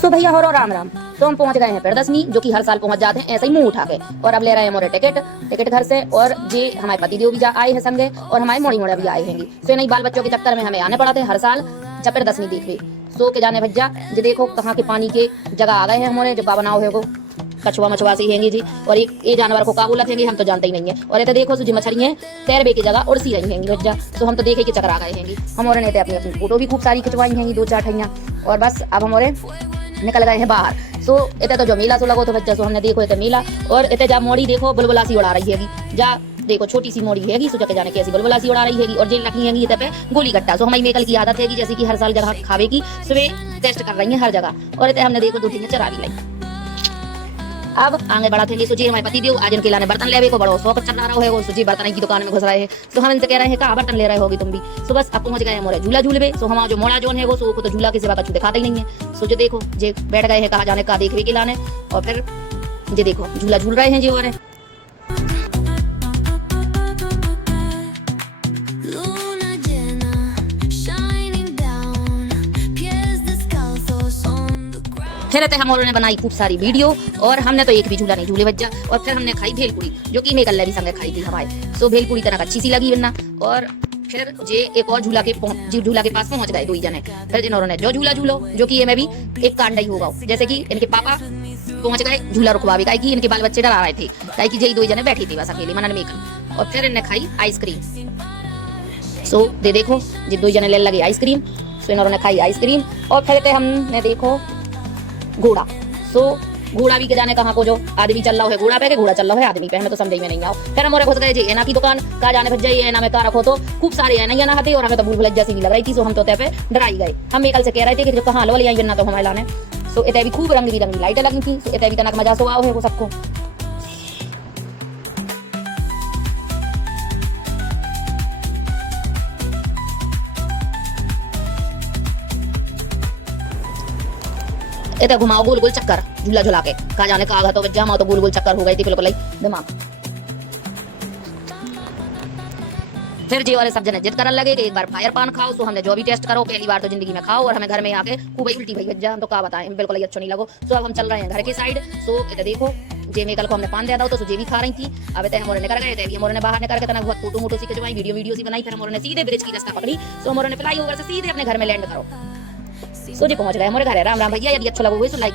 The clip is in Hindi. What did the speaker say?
सो भैया हो राम राम। तो हम पहुंच गए हैं प्रदर्शनी, जो कि हर साल पहुंच जाते हैं ऐसे ही मुंह उठा के। और अब ले रहे हैं हमारे टिकट घर से। और जे हमारे पतिदेव भी आए हैं संगे, और हमारे मोड़ी मोड़ा भी आए हैं। सो नहीं बाल बच्चों के चक्कर में हमें आने पड़ा थे हर साल जब प्रदर्शनी देखने। सो के जाने भज्जा जे देखो कहाँ के पानी के जगह आ गए हैं हमारे, जो बनाओ है वो कछुआ मछुआ से हैंगी जी। और एक ये जानवर को काबू लखेंगे हम तो जानते ही नहीं है। और ये तो देखो जी मछली है तैरबे की जगह उड़सी रही हैंगी भज्जा। तो हम तो देखे कि चक्कर आ गए हैंगी। हमारे ने अपनी अपनी फोटो भी खूब सारी खिंचवाई हैंगी, 2-4 ठैया। और बस अब हमारे निकल गए हैं बाहर। सो इतने तो जो मेला सो लगो तो बच्चा सो हमने देखो इतने मेला। और इतने जा मोड़ी देखो बुलबुला सी उड़ा रही हैगी। जा देखो छोटी सी मोड़ी हैगी, सो जाके जाने कैसी बुलबुला सी उड़ा रही हैगी। और जेल रखी हैगी इतने पे गोली गट्टा। सो हमारी मेकल की आदत हैगी जैसे कि हर साल जगह खावे की सुबह टेस्ट कर रही है हर जगह। और इतने हमने देखो 2-3 चरा भी लाई। अब आगे बढ़ा थे सोचिए हमारे पति देव आज इनके लाने बर्तन लेवे को बड़ो शौक चल रहा है। वो सोचिए बर्तन की दुकान में घुस रहे हैं। तो हम इनसे कह रहे हैं कहा बर्तन ले रहे होगी तुम भी। सो बस अब पहुंच गए हैं मोरे झूला झूलवे। सो हमारा जो मोड़ा जोन है वो सो को तो झूला के सिवा कुछ दिखाता ही नहीं है। सो जो देखो जे बैठ गए हैं कहा जाने का देखवे के लाने। और फिर जे देखो झूला झूल रहे हैं जी। और फिर हम लोगों ने बनाई खूब सारी वीडियो। और हमने तो एक भी झूला नहीं झूले बच्चा। और फिर हमने खाई भेलपुरी, जो कि मैं कल भी संगे खाई थी हमारे। सो भेलपुरी तरह अच्छी सी लगी वरना। और फिर जे एक और झूला के पास पहुंच गए 2 जने। फिर जिन्होंने जो झूला झूलो, जो कि ये में भी एक कांड ही होगा। जैसे कि इनके पापा पहुंच गए झूला रुकवावे काहे कि इनके बाल बच्चे डरा रहे थे काहे कि जे 2 जने बैठी थी बस अकेले मनन में। और फिर इन्हें खाई आइसक्रीम। सो दे देखो जे 2 जने ले लगे आइसक्रीम। सो इन्होंने खाई आइसक्रीम। और फिर हमने देखो घोड़ा। सो घोड़ा भी के जाने कहाँ को जो आदमी चल रहा है घोड़ा पे के घोड़ा चल रहा है आदमी पे, हमें तो समझ में नहीं आओ। फिर हम घुस गए जी एना की दुकान का जाने भज जाइए। एना में का रखो तो खूब सारे एना ही आते। और हमें तो भूल भुलैया जैसी भी लग रही थी। सो हम तो पे डराई गए। हम एकल से कह रहे थे कि कहाँ लो वाली आई बनना तो हमारे लाने। सो इतने भी खूब रंग बिरंगी लाइटें लगी थी। सो इतने भी तनक मजा सो आओ है वो सबको। इतना घुमाओ गोल गोल चक्कर झूला झुला के कहा जाने का आगा तो बच्चा तो गोल गोल चक्कर हो गई थी बिल्कुल दिमाग। फिर जी वाले सब जने जिद करने लगे कि एक बार फायर पान खाओ। सो हमने जो भी टेस्ट करो पहली बार तो जिंदगी में खाओ। और हमें घर में आके खूब उल्टी भई भज्जा हम तो क्या बताएं बिल्कुल ही अच्छा नहीं लगो। सो अब हम चल रहे हैं घर के साइड। सो इधर देखो जे मेकल को हमने पान दिया था तो जे भी खा रही थी। अब इतने हम निकल गए थे। हम बाहर निकल के तना बहुत फोटो मोटो सी खिंचवाई वीडियो सी बनाई। फिर हम सीधे ब्रिज की रास्ता पकड़ी। सो हम फ्लाई ओवर से सीधे अपने घर में लैंड करो। सो जी पहुंच गए हमारे घर। राम राम भैया, यदि अच्छा लगा हो तो लाइक